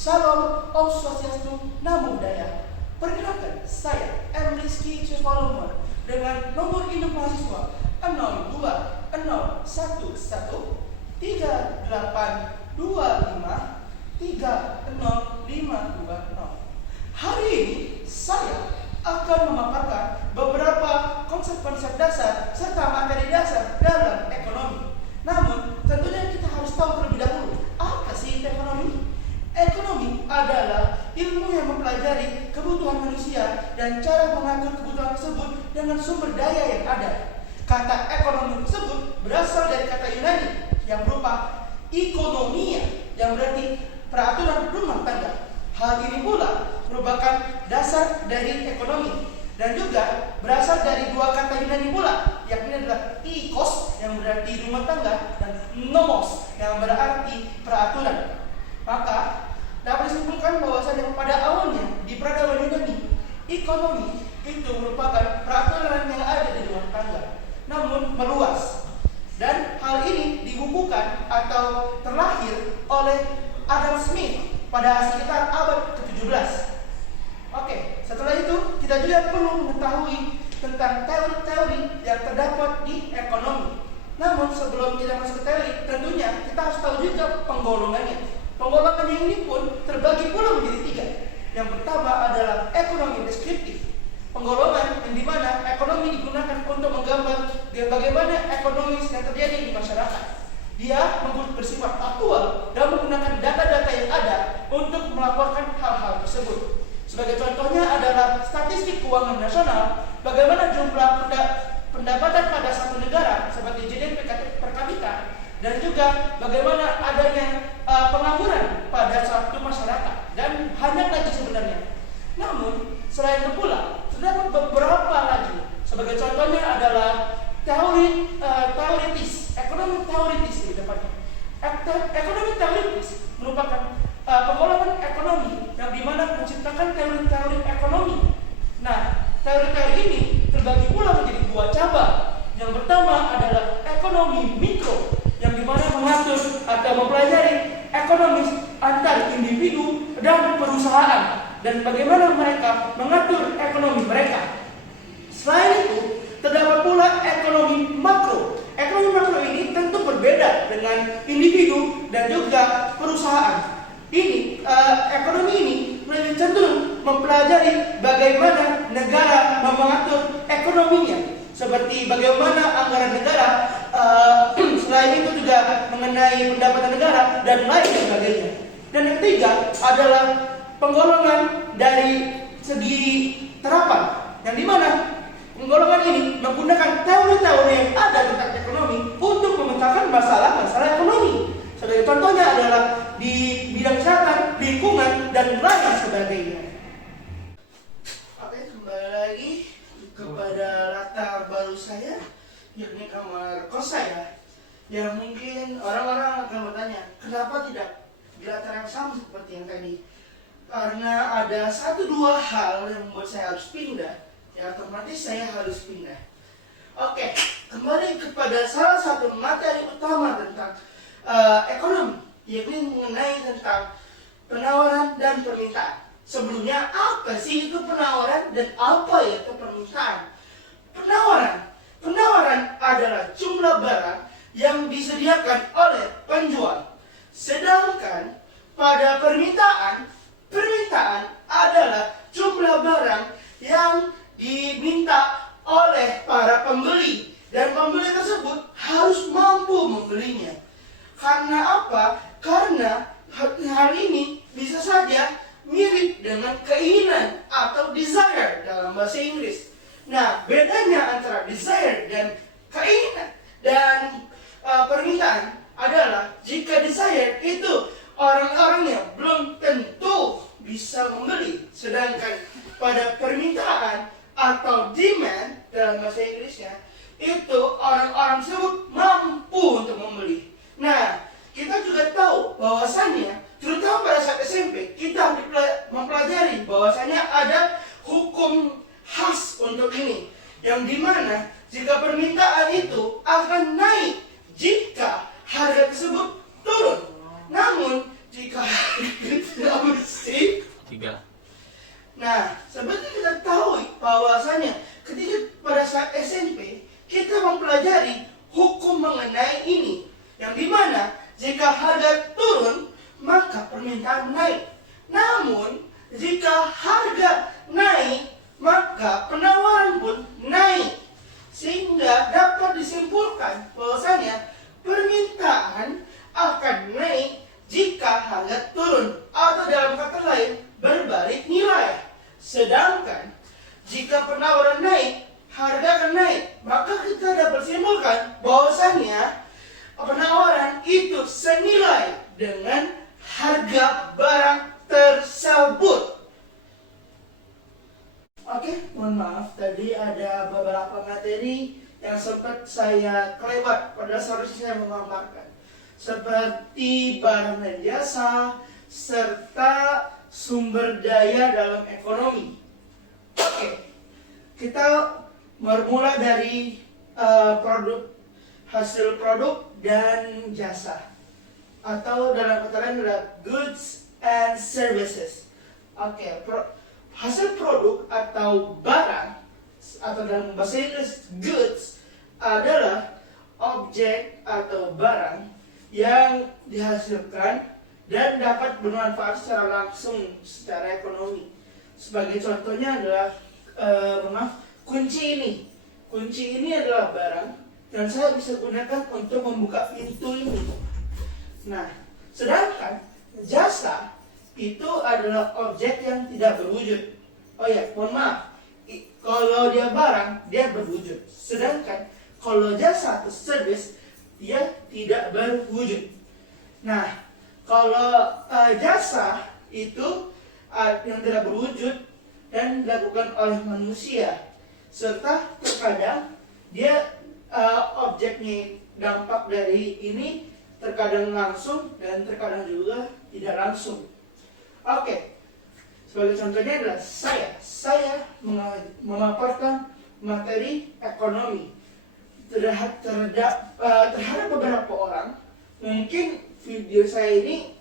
Salam, Om Swastiastu, Namo Buddhaya. Perkenalkan, saya M. Rizky Cefalomar dengan nomor induk mahasiswa 021013825300520. Hari ini saya akan memaparkan beberapa konsep-konsep dasar serta materi dasar dalam ekonomi. Namun, tentunya kita harus tahu terlebih dahulu, apa sih ekonomi? Ekonomi adalah ilmu yang mempelajari kebutuhan manusia dan cara mengatur kebutuhan tersebut dengan sumber daya yang ada. Kata ekonomi tersebut berasal dari kata Yunani yang berupa ekonomia, yang berarti peraturan rumah tangga. Hal ini pula merupakan dasar dari ekonomi dan juga berasal dari dua kata Yunani pula, yakni adalah ikos yang berarti rumah tangga dan nomos yang berarti peraturan. Maka dapat disimpulkan bahwasanya pada awalnya di peradaban Yunani, ekonomi itu merupakan peraturan yang ada di rumah tangga, namun meluas. Dan hal ini dibukukan atau terlahir oleh Adam Smith pada sekitar abad ke-17. Oke, setelah itu kita juga perlu mengetahui tentang teori-teori yang terdapat di ekonomi. Namun sebelum kita masuk ke teori, tentunya kita harus tahu juga penggolongannya. Penggolongannya ini pun terbagi pula menjadi tiga. Yang pertama adalah ekonomi deskriptif. Penggolongan yang dimana ekonomi digunakan untuk menggambar bagaimana ekonomi yang terjadi di masyarakat. Dia bersifat faktual dan menggunakan data-data yang ada untuk melaporkan hal-hal tersebut. Sebagai contohnya adalah statistik keuangan nasional, bagaimana jumlah pendapatan pada satu negara seperti GDP per kapita, dan juga bagaimana adanya pengangguran pada suatu masyarakat, dan banyak lagi sebenarnya. Namun selain itu pula terdapat beberapa lagi. Sebagai contohnya adalah teoritis, ekonomi teoritis di depannya. Ekonomi teoritis merupakan penggolongan ekonomi yang dimana menciptakan teori-teori ekonomi. Nah, teori-teori ini terbagi pula menjadi dua cabang. Yang pertama adalah ekonomi mikro, yang dimana mengatur atau mempelajari ekonomis antar individu dan perusahaan dan bagaimana mereka mengatur ekonomi mereka. Selain itu, terdapat pula ekonomi makro. Ekonomi makro ini tentu berbeda dengan individu dan juga perusahaan. Ekonomi ini lebih cenderung mempelajari bagaimana negara mengatur ekonominya, seperti bagaimana anggaran negara, selain itu juga mengenai pendapatan negara dan lain sebagainya. Dan yang ketiga adalah penggolongan dari segi terapan, yang dimana penggolongan ini menggunakan teori-teori yang ada tentang ekonomi untuk memecahkan masalah-masalah ekonomi. Sebagai contohnya adalah di bidang kesehatan, lingkungan, dan lain sebagainya. Oke, kembali lagi kepada latar baru saya, yakni kamar kos saya. Yang mungkin orang-orang akan bertanya, kenapa tidak di latar yang sama seperti yang tadi? Karena ada satu dua hal yang membuat saya harus pindah, ya otomatis saya harus pindah. Oke, kembali kepada salah satu materi utama tentang ekonomi, yakni mengenai tentang penawaran dan permintaan. Sebelumnya, apa sih itu penawaran dan apa itu permintaan? Penawaran adalah jumlah barang yang disediakan oleh penjual. Sedangkan pada permintaan adalah jumlah barang yang diminta oleh para pembeli dan pembeli tersebut harus mampu membelinya. Karena apa? Karena hal ini bisa saja mirip dengan keinginan atau desire dalam bahasa Inggris. Nah, bedanya antara desire dan keinginan dan permintaan adalah jika desire itu orang-orangnya belum tentu bisa membeli, sedangkan pada permintaan atau demand dalam bahasa Inggrisnya itu orang-orang tersebut mampu untuk membeli. Nah, kita juga tahu bahwasannya, terutama pada saat SMP, kita mempelajari bahwasannya ada hukum khas untuk ini, yang dimana jika permintaan itu akan naik jika harga tersebut turun. Namun jika jika harga turun, maka permintaan naik. Namun, jika harga naik, maka penawaran pun naik. Sehingga dapat disimpulkan bahwasanya permintaan akan naik jika harga turun, atau dalam kata lain berbalik nilai. Sedangkan jika penawaran naik, harga akan naik. Maka kita dapat simpulkan bahwasanya penawaran itu senilai dengan harga barang tersebut. Oke, mohon maaf tadi ada beberapa materi yang sempat saya kelewat pada seharusnya saya memaparkan, seperti barang dan jasa serta sumber daya dalam ekonomi. Oke, kita bermula dari hasil produk dan jasa, atau dalam kata lain adalah goods and services. Oke, hasil produk atau barang, atau dalam bahasa Inggris goods, adalah objek atau barang yang dihasilkan dan dapat bermanfaat secara langsung secara ekonomi. Sebagai contohnya adalah kunci ini. Kunci ini adalah barang dan saya bisa gunakan untuk membuka pintu ini. Nah, sedangkan jasa itu adalah objek yang tidak berwujud. Oh ya, mohon maaf. Kalau dia barang, dia berwujud. Sedangkan kalau jasa atau service, dia tidak berwujud. Nah, kalau jasa itu yang tidak berwujud dan dilakukan oleh manusia, serta terkadang dia objeknya dampak dari ini terkadang langsung dan terkadang juga tidak langsung. Oke, sebagai contohnya adalah saya memaparkan materi ekonomi terhadap beberapa orang. Mungkin video saya ini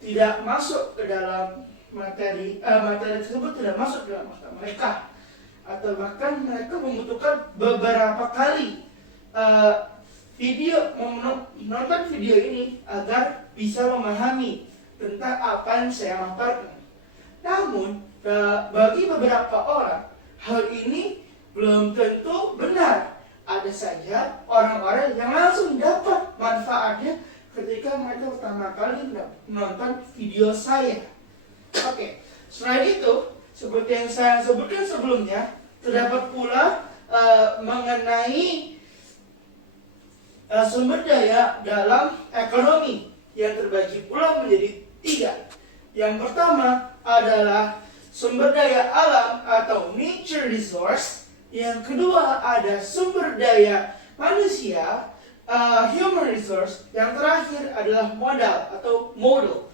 tidak masuk ke dalam materi tersebut, tidak masuk ke dalam otak mereka, atau bahkan mereka membutuhkan beberapa kali menonton video ini agar bisa memahami tentang apa yang saya maparkan. Namun bagi beberapa orang hal ini belum tentu benar. Ada saja orang-orang yang langsung dapat manfaatnya ketika mereka pertama kali menonton video saya. Oke, selain itu, seperti yang saya sebutkan sebelumnya, terdapat pula mengenai sumber daya dalam ekonomi yang terbagi pula menjadi 3. Yang pertama adalah sumber daya alam atau nature resource. Yang kedua ada sumber daya manusia, human resource. Yang terakhir adalah modal atau modal.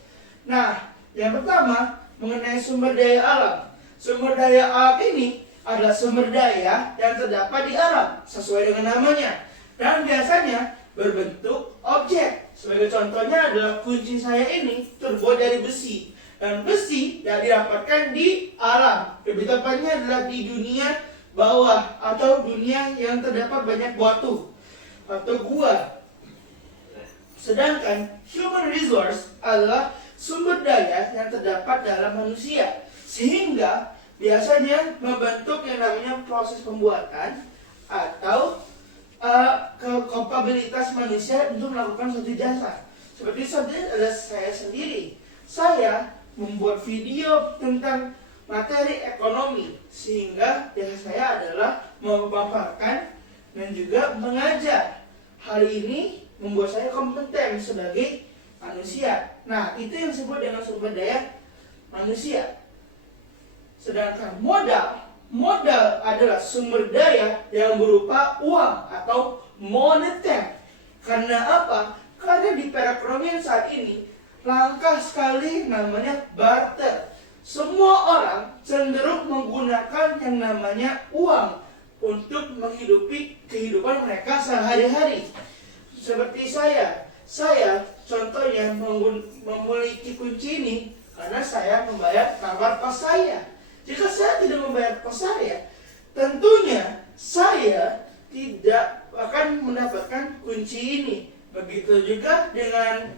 Nah, yang pertama mengenai sumber daya alam. Sumber daya alam ini adalah sumber daya yang terdapat di alam sesuai dengan namanya dan biasanya berbentuk objek. Sebagai contohnya adalah kunci saya ini terbuat dari besi, dan besi yang didapatkan di alam, lebih tepatnya adalah di dunia bawah atau dunia yang terdapat banyak batu atau gua. Sedangkan human resource adalah sumber daya yang terdapat dalam manusia, sehingga biasanya membentuk yang namanya proses pembuatan atau kapabilitas manusia untuk melakukan suatu jasa. Seperti contohnya adalah saya sendiri. Saya membuat video tentang materi ekonomi, sehingga jasa saya adalah memaparkan dan juga mengajar. Hal ini membuat saya kompeten sebagai manusia. Nah, itu yang disebut dengan sumber daya manusia. Sedangkan modal adalah sumber daya yang berupa uang atau moneter. Karena apa? Karena di perekonomian saat ini langka sekali namanya barter. Semua orang cenderung menggunakan yang namanya uang untuk menghidupi kehidupan mereka sehari-hari. Seperti saya contohnya memiliki kunci ini karena saya membayar kamar kos saya. Jika saya tidak membayar kos saya, tentunya saya tidak akan mendapatkan kunci ini. Begitu juga dengan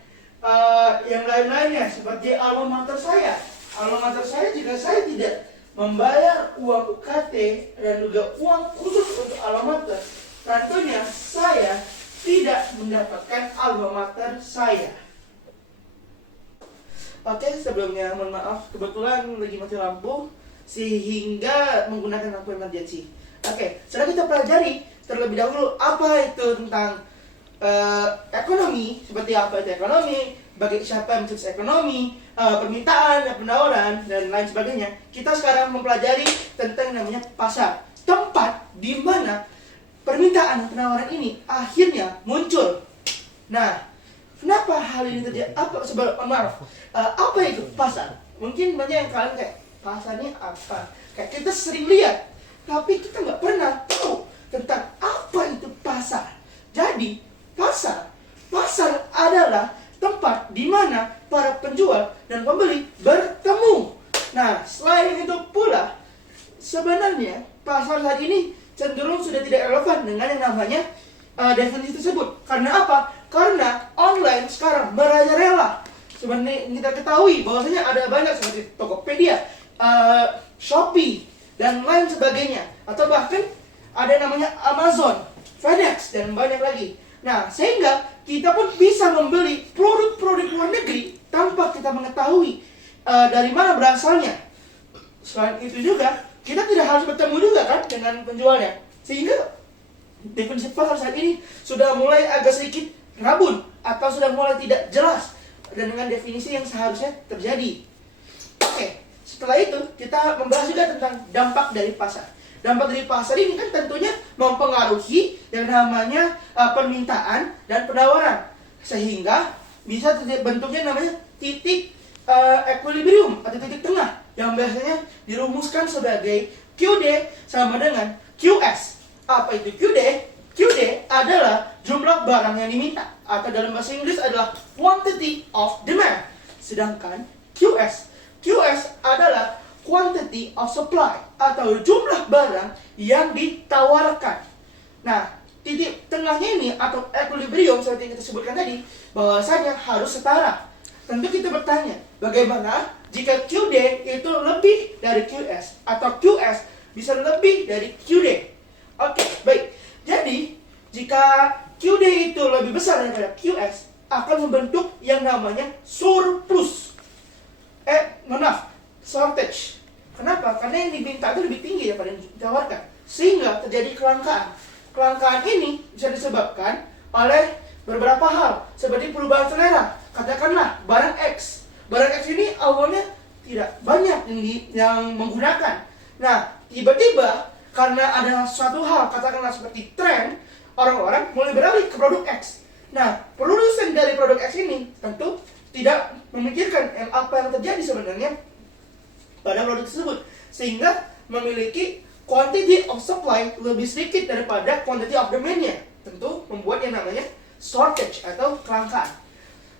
yang lain-lainnya seperti alma mater saya. Alma mater saya jika saya tidak membayar uang UKT dan juga uang khusus untuk alma mater, tentunya saya tidak mendapatkan alma mater saya. Oke, sebelumnya mohon maaf, kebetulan lagi mati lampu sehingga menggunakan lampu emergency. Oke, setelah kita pelajari terlebih dahulu apa itu tentang ekonomi, seperti apa itu ekonomi, bagi siapa yang menjadi ekonomi, permintaan, penawaran, dan lain sebagainya. Kita sekarang mempelajari tentang namanya pasar, tempat di mana permintaan dan penawaran ini akhirnya muncul. Nah, kenapa hal ini terjadi? Apa itu pasar? Mungkin banyak yang kalian kayak, pasarnya apa? Kayak kita sering lihat, tapi kita nggak pernah tahu tentang apa itu pasar. Jadi, pasar adalah tempat di mana para penjual dan pembeli bertemu. Nah, selain itu pula, sebenarnya pasar saat ini cenderung sudah tidak relevan dengan yang namanya definisi tersebut. Karena apa? Karena online sekarang merajalela. Sebenarnya kita ketahui bahwasanya ada banyak seperti Tokopedia, Shopee, dan lain sebagainya. Atau bahkan ada namanya Amazon, FedEx, dan banyak lagi. Nah, sehingga kita pun bisa membeli produk-produk luar negeri tanpa kita mengetahui dari mana berasalnya. Selain itu juga, kita tidak harus bertemu juga kan dengan penjualnya. Sehingga definisi pasar saat ini sudah mulai agak sedikit rabun atau sudah mulai tidak jelas dan dengan definisi yang seharusnya terjadi. Oke, setelah itu kita membahas juga tentang dampak dari pasar. Dampak dari pasar ini kan tentunya mempengaruhi yang namanya permintaan dan penawaran, sehingga bisa bentuknya namanya titik equilibrium atau titik tengah yang biasanya dirumuskan sebagai QD sama dengan QS. Apa itu QD? QD adalah jumlah barang yang diminta, atau dalam bahasa Inggris adalah quantity of demand. Sedangkan QS adalah quantity of supply, atau jumlah barang yang ditawarkan. Nah, titik tengahnya ini atau equilibrium seperti yang kita sebutkan tadi, bahwasanya harus setara. Tentu kita bertanya, bagaimana jika QD itu lebih dari QS, atau QS bisa lebih dari QD? Oke, baik. Jadi, jika QD itu lebih besar daripada QS, akan membentuk yang namanya surplus. Shortage. Kenapa? Karena yang diminta itu lebih tinggi daripada yang ditawarkan. Sehingga terjadi kelangkaan. Kelangkaan ini bisa disebabkan oleh beberapa hal, seperti perubahan selera. Katakanlah barang X. Barang X ini awalnya tidak banyak yang menggunakan. Nah, tiba-tiba karena ada suatu hal, katakanlah seperti tren, orang-orang mulai beralih ke produk X. Nah, produsen dari produk X ini tentu tidak memikirkan apa yang terjadi sebenarnya pada produk tersebut, sehingga memiliki quantity of supply lebih sedikit daripada quantity of demand-nya. Tentu membuat yang namanya shortage atau kelangkaan.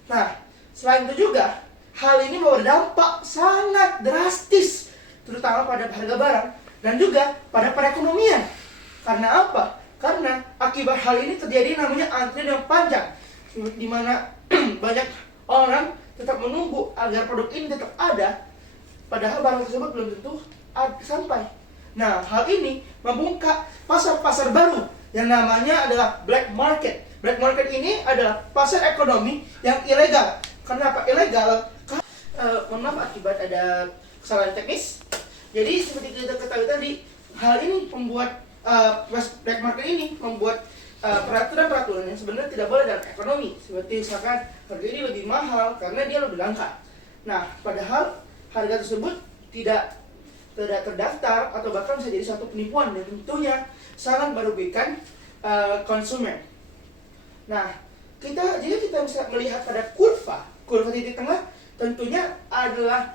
Nah, selain itu juga hal ini berdampak sangat drastis, terutama pada harga barang dan juga pada perekonomian. Karena apa? Karena akibat hal ini terjadi namanya antrian yang panjang, di mana banyak orang tetap menunggu agar produk ini tetap ada, padahal barang tersebut belum tentu sampai. Nah, hal ini membuka pasar-pasar baru yang namanya adalah black market. Black market ini adalah pasar ekonomi yang ilegal. Kenapa ilegal? Mohon maaf, akibat ada kesalahan teknis. Jadi seperti kita ketahui tadi, hal ini membuat black market ini membuat peraturan-peraturan yang sebenarnya tidak boleh dalam ekonomi. Seperti misalkan harga ini lebih mahal karena dia lebih langka. Nah, padahal harga tersebut tidak terdaftar atau bahkan bisa jadi suatu penipuan dan tentunya sangat merugikan konsumen. Nah, kita bisa melihat pada kurva titik tengah tentunya adalah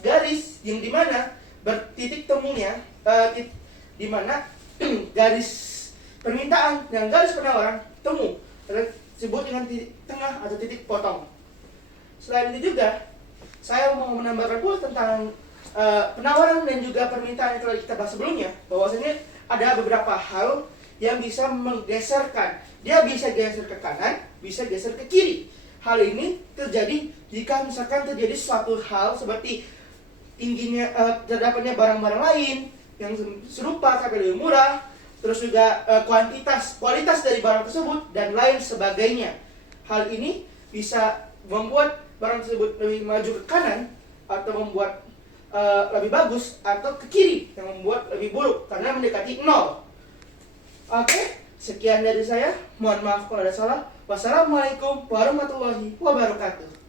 garis yang dimana bertitik temunya di mana garis permintaan dan garis penawaran temu disebut dengan titik tengah atau titik potong. Selain itu juga saya mau menambahkan pula tentang penawaran dan juga permintaan yang telah kita bahas sebelumnya, bahwasanya ada beberapa hal yang bisa menggeserkan. Dia bisa geser ke kanan, bisa geser ke kiri. Hal ini terjadi jika misalkan terjadi suatu hal seperti tingginya terdapatnya barang-barang lain yang serupa tapi lebih murah, terus juga kualitas dari barang tersebut dan lain sebagainya. Hal ini bisa membuat barang tersebut lebih maju ke kanan atau membuat lebih bagus, atau ke kiri yang membuat lebih buruk karena mendekati nol. Oke, sekian dari saya. Mohon maaf kalau ada salah. Wassalamualaikum warahmatullahi wabarakatuh.